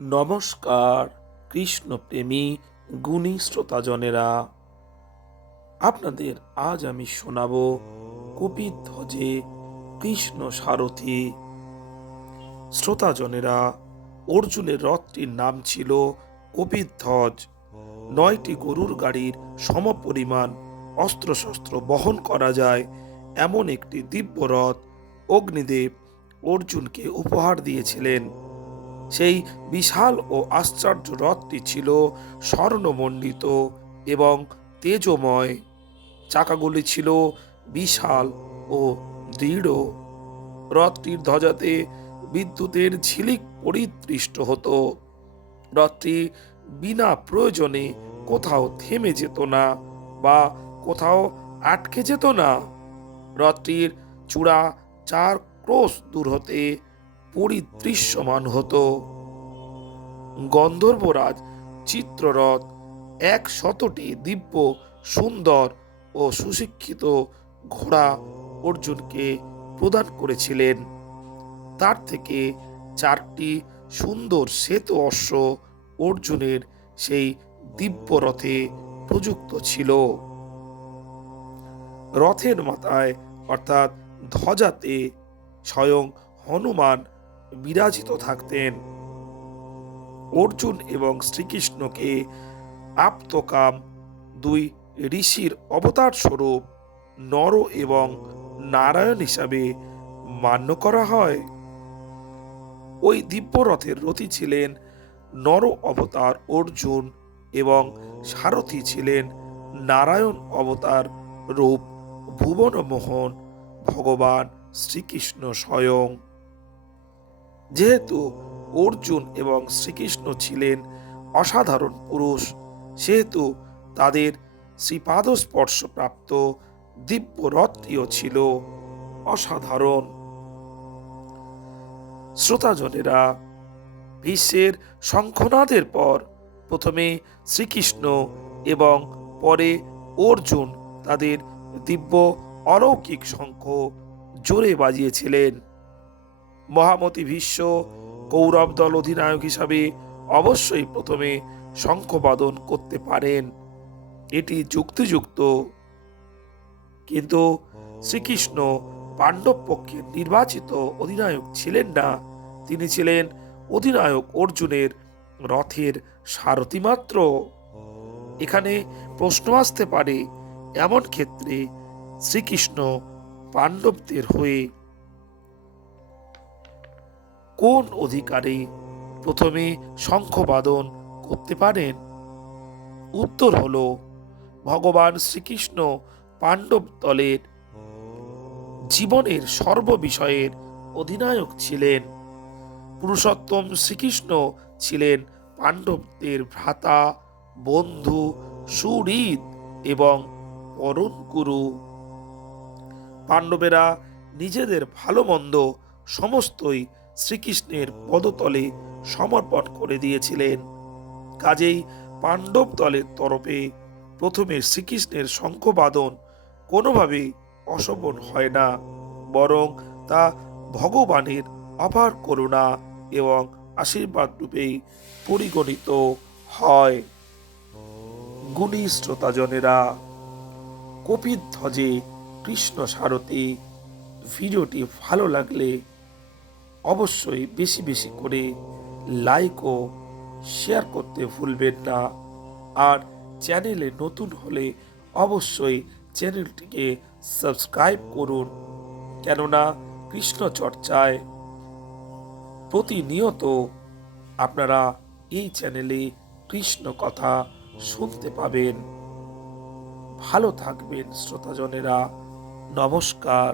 নমস্কার কৃষ্ণপ্রেমী গুণী শ্রোতাজনেরা, আপনাদের আজ আমি শোনাব কপিধ্বজে কৃষ্ণ সারথি। শ্রোতাজনেরা, অর্জুনের রথটির নাম ছিল কপিধ্বজ। 9টি গরুর গাড়ির সমপরিমাণ অস্ত্রশস্ত্র বহন করা যায় এমন একটি দিব্য রথ অগ্নিদেব অর্জুনকে উপহার দিয়েছিলেন। সেই বিশাল ও আশ্চর্য রথটি ছিল স্বর্ণমণ্ডিত এবং তেজময়। চাকাগুলি ছিল বিশাল ও দৃঢ়। রথটির ধ্বজাতে বিদ্যুতের ঝিলিক পরিদৃষ্ট হতো। রথটি বিনা প্রয়োজনে কোথাও থেমে যেত না বা কোথাও আটকে যেত না। রথটির চূড়া 4 ক্রোশ দূর হতে পরিদৃশ্যমান হতো। গন্ধর্বরাজ চিত্ররথ 100টি দিব্য সুন্দর ও সুশিক্ষিত ঘোড়া অর্জুনকে প্রদান করেছিলেন। তার থেকে 4টি সুন্দর শ্বেত অশ্ব অর্জুনের সেই দিব্য রথে প্রযুক্ত ছিল। রথের মাথায় অর্থাৎ ধ্বজাতে স্বয়ং হনুমান বিরাজিত থাকতেন। অর্জুন এবং শ্রীকৃষ্ণকে আপ্তকাম 2 ঋষির অবতার স্বরূপ নর এবং নারায়ণ হিসাবে মান্য করা হয়। ওই দিব্য রথের রথী ছিলেন নর অবতার অর্জুন এবং সারথী ছিলেন নারায়ণ অবতার রূপ ভুবনমোহন ভগবান শ্রীকৃষ্ণ স্বয়ং। যেহেতু অর্জুন এবং শ্রীকৃষ্ণ ছিলেন অসাধারণ পুরুষ, সেহেতু তাদের শ্রীপাদস্পর্শপ্রাপ্ত দিব্য রথটিও ছিল অসাধারণ। শ্রোতাজনেরা, বিশ্বের শঙ্খনাদের পর প্রথমে শ্রীকৃষ্ণ এবং পরে অর্জুন তাদের দিব্য অলৌকিক শঙ্খ জোরে বাজিয়েছিলেন। মহামতি ভীষ্ম কৌরব দল অধিনায়ক হিসাবে অবশ্যই প্রথমে শঙ্খবাদন করতে পারেন, এটি যুক্তিযুক্ত। কিন্তু শ্রীকৃষ্ণ পাণ্ডব পক্ষের নির্বাচিত অধিনায়ক ছিলেন না, তিনি ছিলেন অধিনায়ক অর্জুনের রথের সারথি মাত্র। এখানে প্রশ্ন আসতে পারে, এমন ক্ষেত্রে শ্রীকৃষ্ণ পাণ্ডবদের হয়ে কোন অধিকারে প্রথমে শঙ্খবাদন করতে পারেন? উত্তর হলো, ভগবান শ্রীকৃষ্ণ পাণ্ডব দলের জীবনের সর্ববিষয়ের অধিনায়ক ছিলেন। পুরুষোত্তম শ্রীকৃষ্ণ ছিলেন পাণ্ডবদের ভ্রাতা, বন্ধু, সুহৃদ এবং পরম গুরু। পাণ্ডবেরা নিজেদের ভালো মন্দ সমস্তই শ্রীকৃষ্ণের পদতলে সমর্পণ করে দিয়েছিলেন। কাজেই পাণ্ডব দলের তরফে প্রথমে শ্রীকৃষ্ণের শঙ্খবাদন কোনোভাবেই অশোভন হয় না, বরং তা ভগবানের অপার করুণা এবং আশীর্বাদ রূপেই পরিগণিত হয়। গুণী শ্রোতাজনেরা, কপিধ্বজে কৃষ্ণ সারথি ভিডিওটি ভালো লাগলে অবশ্যই বেশি বেশি করে লাইক ও শেয়ার করতে ভুলবেন না। আর চ্যানেলে নতুন হলে অবশ্যই চ্যানেলটিকে সাবস্ক্রাইব করুন, কেননা কৃষ্ণ চর্চায় প্রতিনিয়ত আপনারা এই চ্যানেলে কৃষ্ণ কথা শুনতে পাবেন। ভালো থাকবেন শ্রোতাজনেরা, নমস্কার।